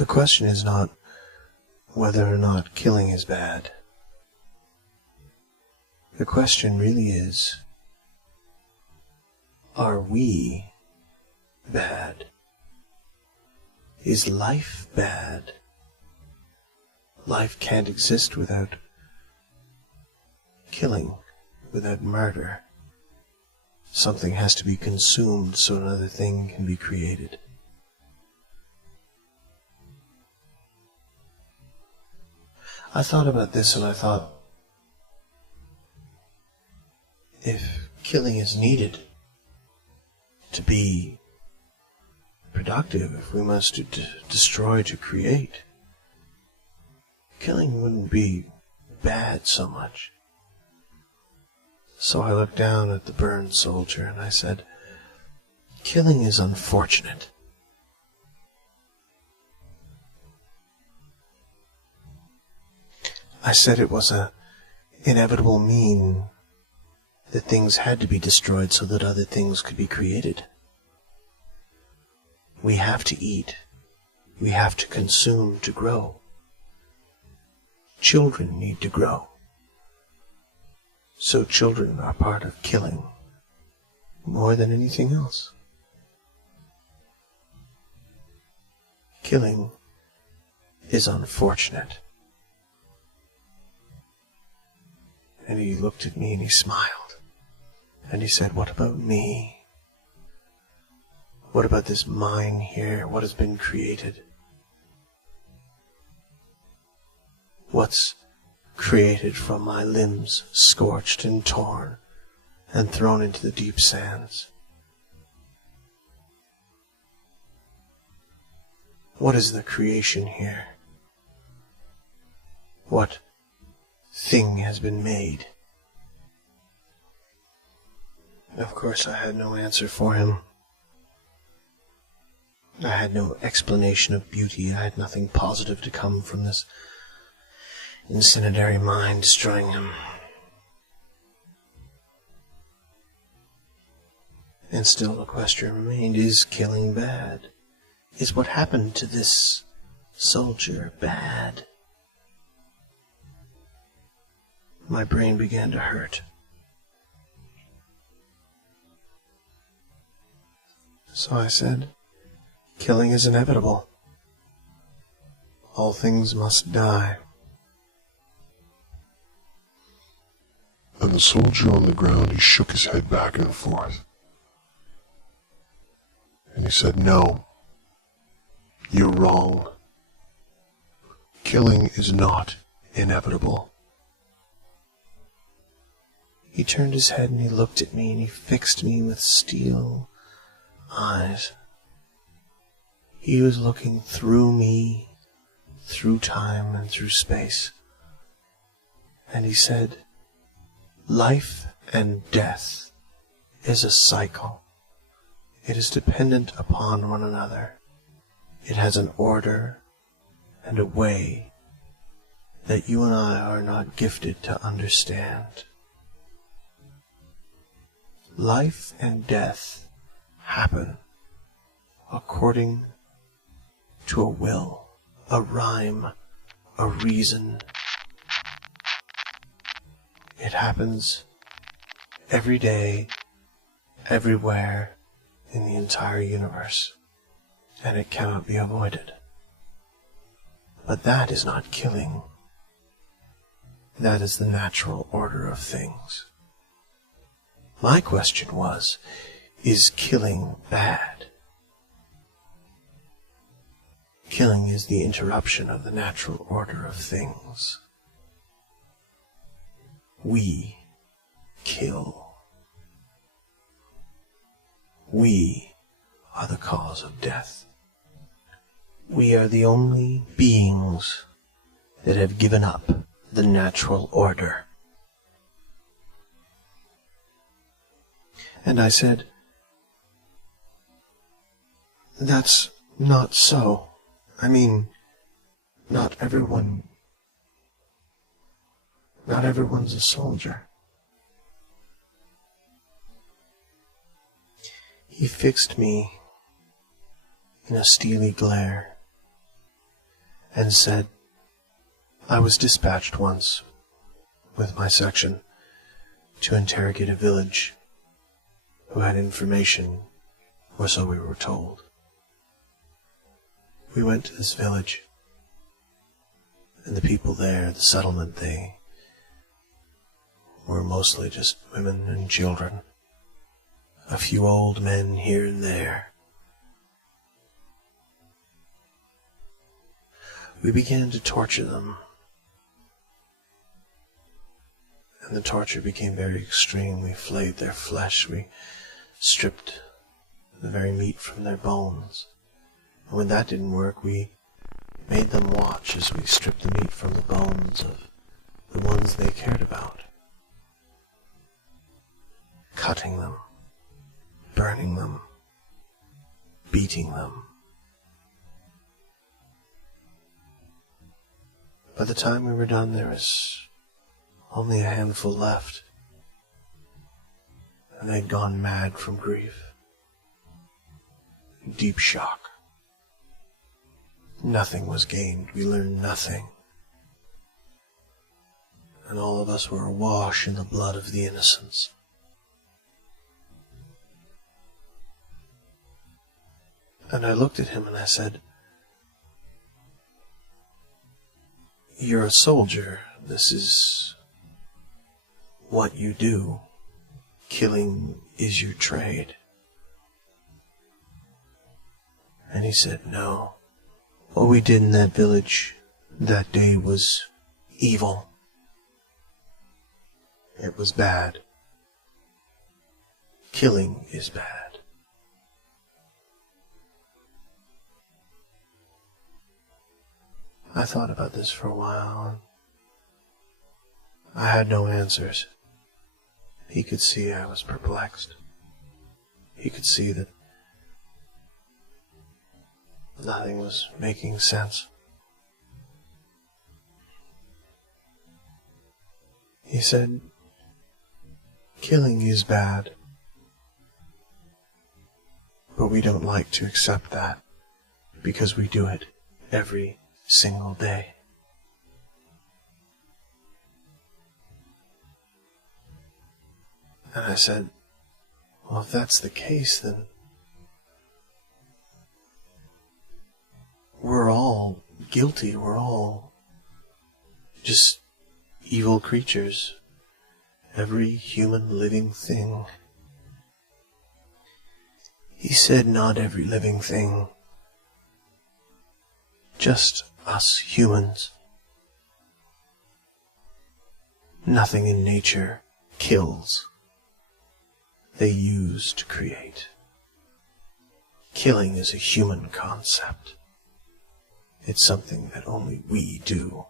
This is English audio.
The question is not whether or not killing is bad. The question really is, are we bad? Is life bad? Life can't exist without killing, without murder. Something has to be consumed so another thing can be created. I thought about this and I thought, if killing is needed to be productive, if we must destroy to create, killing wouldn't be bad so much. So I looked down at the burned soldier and I said, killing is unfortunate. I said it was an inevitable mean that things had to be destroyed so that other things could be created. We have to eat. We have to consume to grow. Children need to grow. So children are part of killing more than anything else. Killing is unfortunate. And he looked at me and he smiled. And he said, what about me? What about this mine here? What has been created? What's created from my limbs, scorched and torn, and thrown into the deep sands? What is the creation here? What thing has been made? Of course, I had no answer for him. I had no explanation of beauty. I had nothing positive to come from this incendiary mind destroying him. And still the question remained, is killing bad? Is what happened to this soldier bad? My brain began to hurt. So I said, killing is inevitable. All things must die. And the soldier on the ground, he shook his head back and forth. And he said, no, you're wrong. Killing is not inevitable. He turned his head and he looked at me and he fixed me with steel eyes. He was looking through me, through time and through space. And he said, life and death is a cycle. It is dependent upon one another. It has an order and a way that you and I are not gifted to understand. Life and death happen according to a will, a rhyme, a reason. It happens every day, everywhere in the entire universe, and it cannot be avoided. But that is not killing. That is the natural order of things. My question was, is killing bad? Killing is the interruption of the natural order of things. We kill. We are the cause of death. We are the only beings that have given up the natural order. And I said, that's not so. I mean, not everyone's a soldier. He fixed me in a steely glare, and said, "I was dispatched once with my section to interrogate a village who had information, or so we were told. We went to this village, and the people there, the settlement, they were mostly just women and children, a few old men here and there. We began to torture them, and the torture became very extreme. We flayed their flesh, we stripped the very meat from their bones, and when that didn't work, we made them watch as we stripped the meat from the bones of the ones they cared about, cutting them, burning them, beating them. By the time we were done, there was only a handful left, and they'd gone mad from grief. Deep shock. Nothing was gained. We learned nothing. And all of us were awash in the blood of the innocents. And I looked at him and I said, "You're a soldier. This is what you do. Killing is your trade." And he said, "No. What we did in that village that day was evil. It was bad. Killing is bad." I thought about this for a while, and I had no answers. He could see I was perplexed. He could see that nothing was making sense. He said, "Killing is bad, but we don't like to accept that because we do it every single day." And I said, "Well, if that's the case, then we're all guilty. We're all just evil creatures. Every human living thing." He said, "Not every living thing. Just us humans. Nothing in nature kills. They use to create. Killing is a human concept. It's something that only we do."